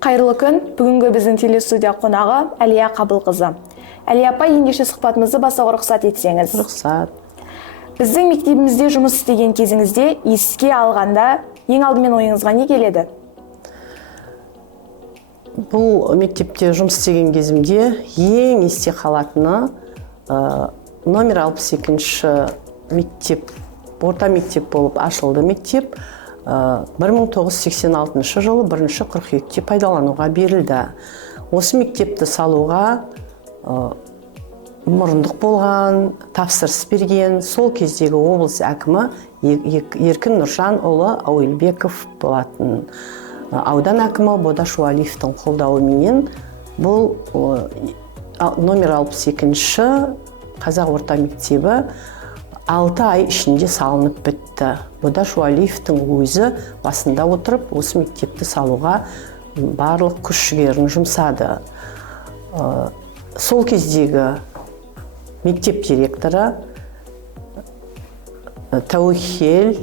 Қайырлы күн. Бүгінгі біздің телестудия қонағы Әлия Қабылқызы. Әлия апай, ендеше сұхбатымызды бастауға рұқсат етсеңіз. Рұқсат. Біздің мектебімізде жұмыс істеген кезіңізде еске алғанда ең алдымен ойыңызға не келеді? Бұл мектепте жұмыс істеген кезімде ең есте қалатыны номер 62-ші мектеп, орта мектеп болып ашылды мектеп. 1986 жылы 1 қыркүйекте пайдалануға берілді. Осы мектепті салуға мұрындық болған, тапсырыс берген сол кездегі облыс әкімі Еркін Нұржанұлы Ауелбеков болатын. Аудан әкімі Бодаш Уәлиевтің қолдауыменен бұл номер 62-ші қазақ орта мектебі 6 ай ішінде салынып бітті. Бодаш Уәлиевтің өзі басында отырып, осы мектепті салуға барлық күш жігерін жұмсады. Сол кездегі мектеп директоры Тәуекел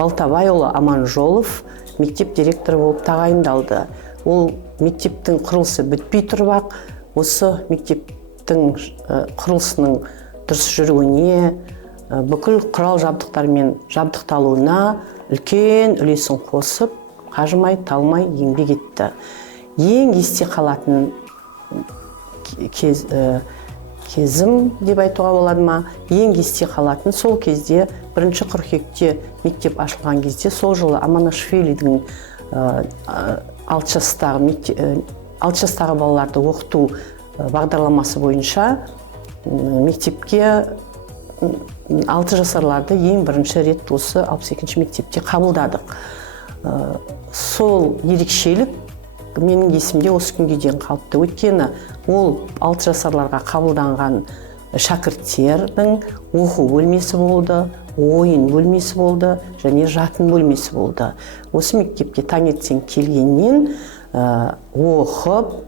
Балтабайұлы Аманжолов мектеп директоры болып тағайындалды. Ол мектептің құрылысы бітпей тұрып, осы мектептің құрылысының дұрыс жүруіне, бүкіл құрал жабдықтармен жабдықталуына үлкен үлесін қосып, қажымай, талмай еңбек етті. Ең есте қалатын кезім деп айтуға болады ма? Ең есте қалатын сол кезде 1 қыркүйекте мектеп ашылған кезде, сол жылы Аманашвилидің 6 жастағы балаларды оқыту бағдарламасы бойынша мектепке 6 жасарларды ең бірінші рет осы 62-ші мектепте қабылдадық. Сол ерекшелік менің есімде осы күнге дейін қалыпты. Өйткені ол 6 жасарларға қабылданған шәкірттердің оқу бөлмесі болды, ойын бөлмесі болды және жатын бөлмесі болды. Осы мектепке таңертең келгеннен оқып,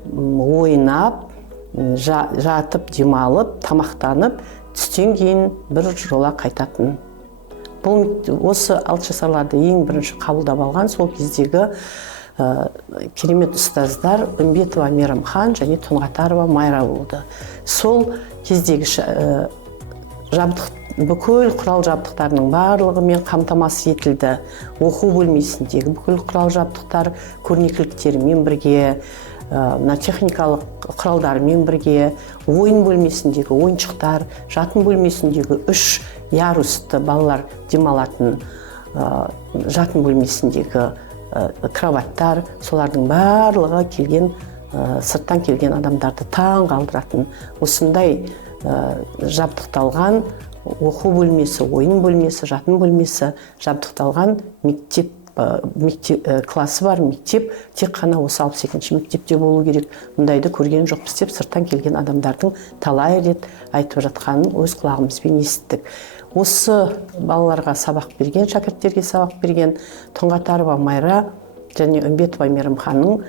ойнап, жатып, демалып, тамақтанып, түстен кейін бір жола қайтатын. Осы 6 жасарларды ең бірінші қабылдап алған сол кездегі керемет ұстаздар Үмбетова Мейрамхан және Тұнғатарова Майра болды. Сол кездегі бүкіл құрал жабдықтарының барлығымен қамтамасыз етілді. Оқу бөлмесіндегі бүкіл құрал жабдықтар көрнекіліктерімен бірге, техникалық құралдарымен бірге, ойын бөлмесіндегі ойыншықтар, жатын бөлмесіндегі 3 ярусты балалар демалатын жатын бөлмесіндегі кроваттар, солардың барлығы келген, сырттан келген адамдарды таң қалдыратын. Осындай жабдықталған оқу бөлмесі, ойын бөлмесі, жатын бөлмесі жабдықталған мектеп классы бар мектеп тек қана осы 62-ші мектепте болу керек. Мұндайды көрген жоқпыз деп сырттан келген адамдардың талай рет айтып жатқанын өз құлағымызбен естідік. Осы балаларға сабақ берген, шәкірттерге сабақ берген Тұнғатарова Майра және Үмбетова Мейрамханның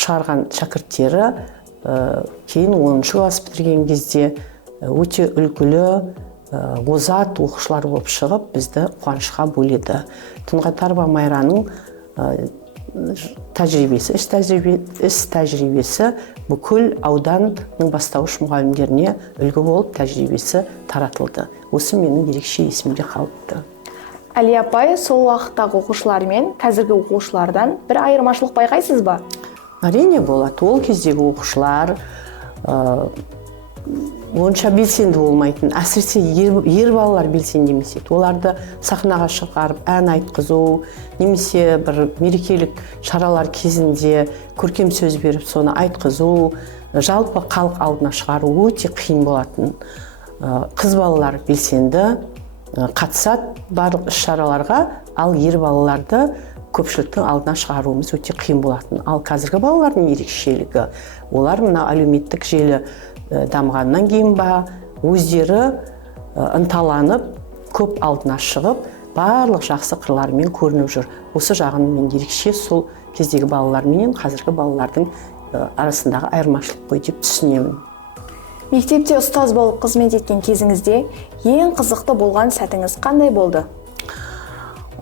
шығарған шәкірттері кейін 10-шы класс бітірген кезде өте үлгілі, озат оқушылар болып шығып, бізді қуанышқа бөледі. Тұнғатарова Майраның тәжірибесі, іс тәжірибесі бүкіл ауданның бастауыш мұғалімдеріне үлгі болып тәжірибесі таратылды. Осы менің ерекше есімде қалыпты. Әлия апай, сол уақыттағы оқушылар мен қазіргі оқушылардан бір айырмашылық байқайсыз ба? Әрине болады. Ол кездегі оқушылар онша белсенді болмайтын, әсіресе ер балалар белсенді емес еді. Оларды сахнаға шығарып ән айтқызу, немесе бір мерекелік шаралар кезінде көркем сөз беріп, соны айтқызу, жалпы халық алдына шығару өте қиын болатын. Қыз балалар белсенді қатысады барлық іс-шараларға, ал ер балаларды көпшіліктің алдына шығаруымыз өте қиын болатын. Ал қазіргі балалардың ерекшелігі, олар мына әлеуметтік желі дамғаннан кейін ба, өздері ынталанып, көп алдына шығып, барлық жақсы қырларымен көрініп жүр. Осы жағын мен ерекше сол кездегі балалар менен қазіргі балалардың арасындағы айырмашылық қой деп түсінемін. Мектепте ұстаз болып қызмет еткен кезіңізде ең қызықты болған сәтіңіз қандай болды?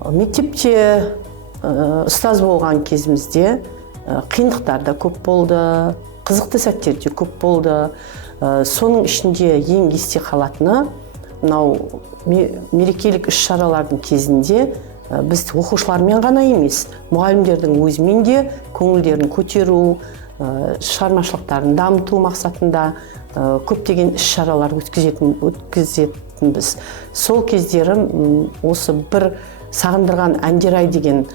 Мектепте ұстаз болған кезімізде қиындықтар да көп болды, қызықты сәттер де көп болды. Соның ішінде ең есте қалатыны мынау мерекелік іс-шаралардың кезінде біз оқушылармен ғана емес, мұғалімдердің өзімен де көңілдерін көтеру, шығармашылықтарын дамыту мақсатында көптеген іс-шаралар өткізетінбіз. Сол кездері осы бір сағындырған әндер ай деген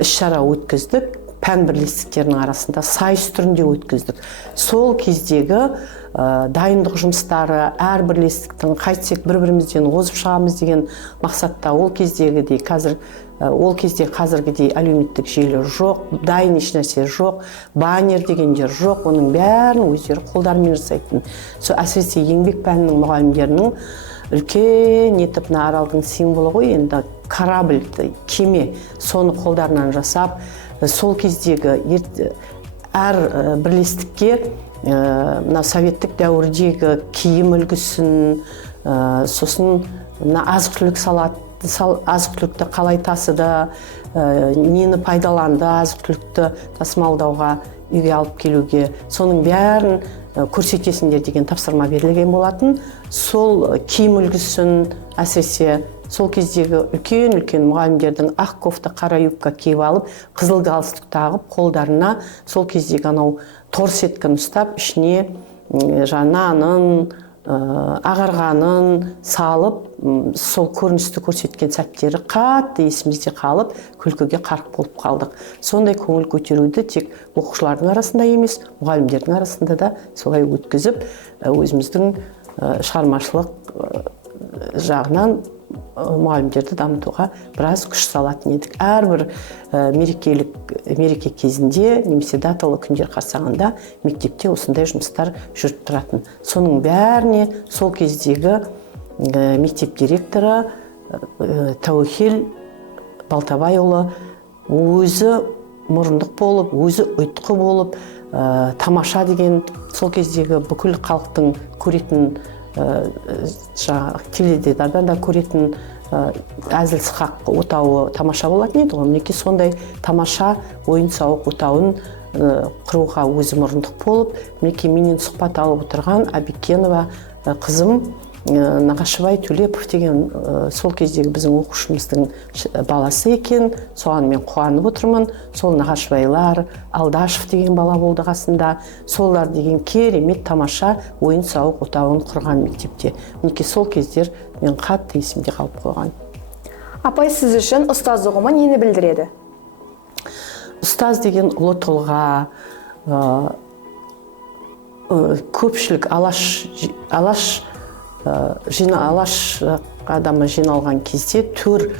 іс-шара өткіздік. Пән бірлестіктерінің арасында сайыс түрінде өткіздік. Сол кездегі дайындық жұмыстары, әр бірлестіктің қайтсек бір-бірімізден озып шығамыз деген мақсатта ол кезде қазіргідей әлеуметтік желі жоқ, дайын еш нәрсе жоқ, баннер дегендер жоқ, оның бәрін өздері қолдарымен жасайтын. Әсіресе еңбек пәнінің мұғалімдерінің үлкен етіп Аралдың символы ғой, енді корабль, кеме, соны қолдарынан жасап, сол кездегі әр бірлестікке советтік дәуірдегі киім үлгісін, сосын азық-түлікті қалай тасыды, нені пайдаланды азық-түлікті тасымалдауға, үйге алып келуге, соның бәрін көрсетесіңдер деген тапсырма берілген болатын. Сол киім үлгісін, әсіресе сол кездегі үлкен мұғалімдердің ақ кофта, қара юбка киіп алып, қызыл галстук тағып, қолдарына сол кездегі анау торсетканы ұстап, ішіне нанын, ағарғанын салып, сол көріністі көрсеткен сәттері қатты есімізде қалып, күлкіге қарық болып қалдық. Сондай көңіл көтеруді тек оқушылардың арасында емес, мұғалімдердің арасында да солай өткізіп, өзіміздің шығармашылық жағынан мұғалімдерді дамытуға біраз күш салатын едік. Әрбір мереке кезінде немесе даталы күндер қарсаңында мектепте осындай жұмыстар жүріп тұратын. Соның бәріне сол кездегі мектеп директоры Тәуекел Балтабайұлы өзі мұрындық болып, өзі ұйытқы болып, тамаша деген сол кездегі бүкіл халықтың көретін, теледидардан да көретін әзіл сықақ отауы тамаша болатын еді ғой. Мінекей сондай тамаша ойын-сауық отауын құруға өзі мұрындық болып, мінекей менен сұхбат алып отырған Әбекенова қызым Нағашыбай Төлепов деген сол кездегі біздің оқушымыздың баласы екен. Соған мен қуанып отырмын. Сол Нағашыбайлар, Алдашев деген бала болды қасында. Солар деген керемет тамаша ойын-сауық отауын құрған мектепте. Мінекей сол кездер мен қатты есімде қалып қойған. Апай, сіз үшін ұстаз ұғымы нені білдіреді? Ұстаз деген ұлы тұлға, көпшілік алаш адамы жиналған кезде төр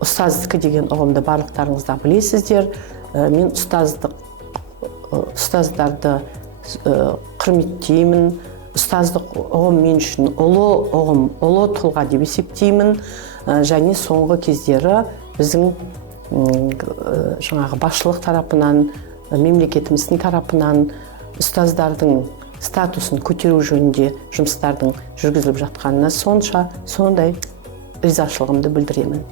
ұстаздікі деген ұғымды барлықтарыңыз да білесіздер. Мен ұстаздарды құрметтеймін. Ұстаздық ұғым мен үшін ұлы ұғым, ұлы тұлға деп есептеймін. Және соңғы кездері біздің басшылық тарапынан, мемлекетіміздің тарапынан ұстаздардың статусын көтеру жөнінде жұмыстардың жүргізіліп жатқанына сондай ризашылығымды білдіремін.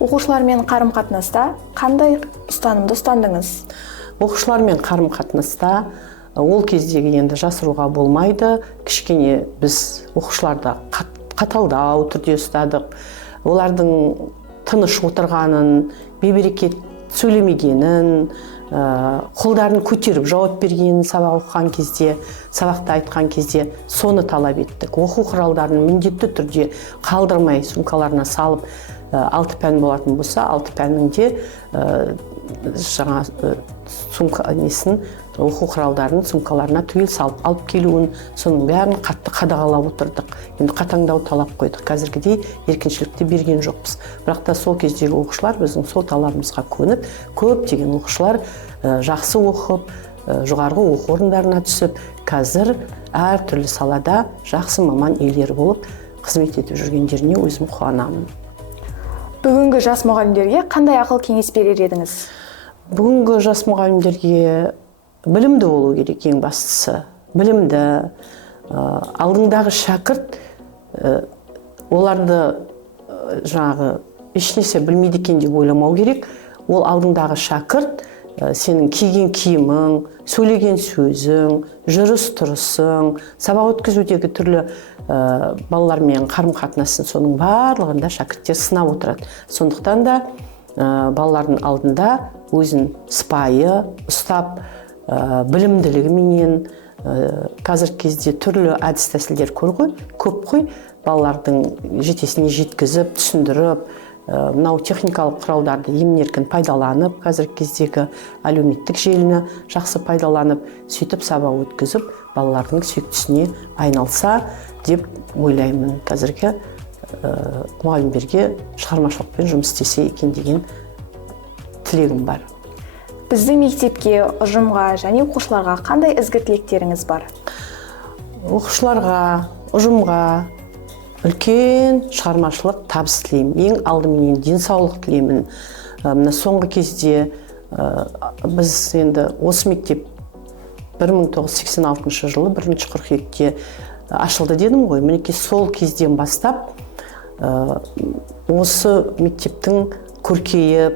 Оқушылармен қарым-қатынаста қандай ұстанымды ұстандыңыз? Оқушылармен қарым-қатынаста ол кездегі енді жасыруға болмайды. Кішкене біз оқушыларды қаталдау түрде ұстадық. Олардың тыныш отырғанын, бейберекет сөйлемегенін, қолдарын көтеріп жауап бергенін сабақ оқыған кезде, сабақты айтқан кезде соны талап еттік. Оқу құралдарын міндетті түрде қалдырмай сумкаларына салып, 6 пән болатын болса, 6 пәнінде оқу құралдарын сумкаларына түгел салып алып келуін, соның бәрін қатты қадағалап отырдық. Енді қатаңдау талап қойдық. Қазіргідей еркіншілікті берген жоқпыз. Бірақ та сол кездегі оқушылар біздің сол талабымызға көніп, көптеген оқушылар жақсы оқып, жоғарғы оқу орындарына түсіп, қазір әртүрлі салада жақсы маман иелері болып қызмет етіп жүргендеріне өзім қуанамын. Бүгінгі жас мұғалімдерге қандай ақыл кеңес берер едіңіз? Бүгінгі жас мұғалімдерге білімді болу керек, ең бастысы. Білімді, алдыңдағы шәкірт оларды ешнәрсе білмейді екен деп ойламау керек. Ол алдыңдағы шәкірт сенің киген киімің, сөйлеген сөзің, жүріс тұрысың, сабақ өткізудегі түрлі балалармен қарым-қатынасын, соның барлығында шәкірттер сынап отырады. Сондықтан да балалардың алдында өзін сыпайы ұстап, білімділігіменен, қазіргі кезде түрлі әдіс тәсілдер көп қой, балалардың жетесіне жеткізіп, түсіндіріп, мынау техникалық құралдарды емін-еркін пайдаланып, қазіргі кездегі әлеуметтік желіні жақсы пайдаланып, сөйтіп сабақ өткізіп, балалардың сүйіктісіне айналса деп ойлаймын. Қазіргі мұғалімдерге шығармашылықпен жұмыс істесе екен деген тілегім бар. Біздің мектепке, ұжымға және оқушыларға қандай ізгі тілектеріңіз бар? Оқушыларға, ұжымға үлкен шығармашылық табыс тілеймін. Ең алдыменен денсаулық тілеймін. Мына соңғы кезде біз енді осы мектеп 1986 жылы 1 қыркүйекте ашылды дедім ғой. Мінекей сол кезден бастап осы мектептің көркейіп,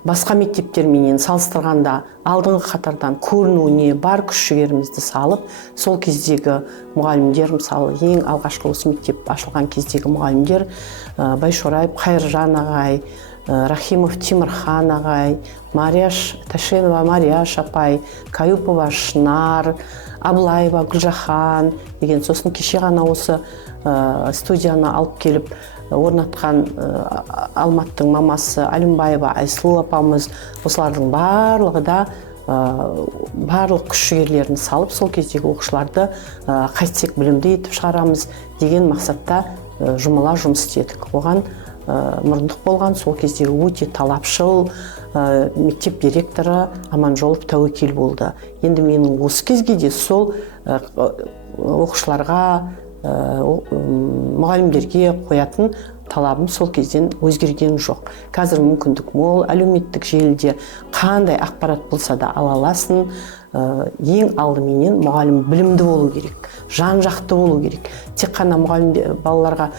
басқа мектептерменен салыстырғанда алдыңғы қатардан көрінуіне бар күш-жігерімізді салып, сол кездегі мұғалімдер, мысалы ең алғашқы осы мектеп ашылған кездегі мұғалімдер Байшораев Қайыржан ағай, Рахимов Тимирхан ағай, Марияш Ташенова Марияш апай, Каюпова Шынар, Аблаева Гүлжахан деген, сосын кеше ғана осы студияны алып келіп орнатқан Алматтың мамасы Әлімбаева Айсұлу апамыз, осылардың барлығы да барлық күш-жігерлерін салып, сол кездегі оқушыларды қайтсек білімді етіп шығарамыз деген мақсатта жұмыла жұмыс істедік. Оған мұрындық болған сол кездегі өте талапшыл мектеп директоры Аманжолов Тәуекел болды. Енді менің осы кезге де сол оқушыларға, мұғалімдерге қоятын талабым сол кезден өзгерген жоқ. Қазір мүмкіндік мол, әлеуметтік желіде қандай ақпарат болса да ала аласың. Ең алдыменен мұғалім білімді болу керек, жан-жақты болу керек. Тек қана мұғалім балаларға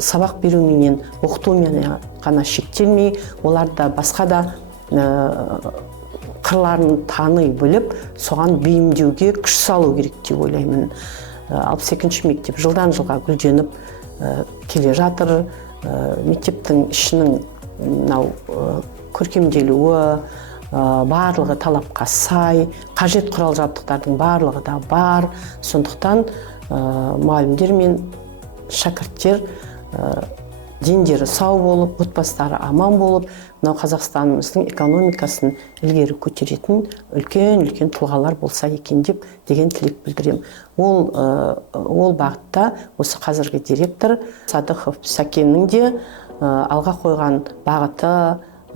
сабақ беруменен, оқытумен ғана шектелмей, оларда басқа да қырларын тани біліп, соған бейімдеуге күш салу керек деп ойлаймын. 62-ші мектеп жылдан жылға гүлденіп келе жатыр. Мектептің ішінің көркемделуі, барлығы талапқа сай, қажет құрал жабдықтардың барлығы да бар. Сондықтан мұғалімдер мен шәкірттер дендері сау болып, отбасылары аман болып, мынау Қазақстанымыздың экономикасын ілгері көтеретін үлкен тұлғалар болса екен деген тілек білдірем. Ол бағытта осы қазіргі директор Садықов Сәкеннің де алға қойған бағыты,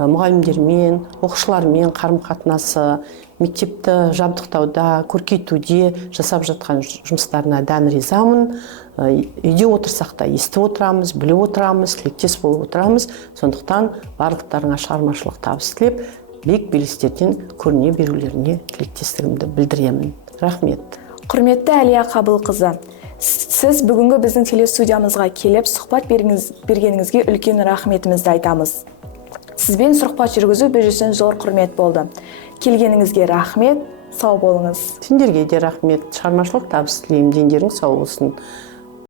мұғалімдермен, оқушылармен қарым-қатынасы, мектепті жабдықтауда, көркейтуде жасап жатқан жұмыстарына дән ризамын. Үйде отырсақ та естіп отырамыз, біліп отырамыз, тілектес болып отырамыз. Сондықтан барлықтарыңа шығармашылық табыс тілеп, биік белестерден көріне берулеріне тілектестігімді білдіремін. Рахмет. Құрметті Әлия Қабылқызы, сіз бүгінгі біздің телестудиямызға келіп, сұхбат бергеніңізге үлкен рахметімізді айтамыз. Сізбен сұхбат жүргізу біз үшін зор құрмет болды. Келгеніңізге рахмет, сау болыңыз. Сендерге де рахмет, шығармашылық табыс тілеймін, дендерің сау болсын.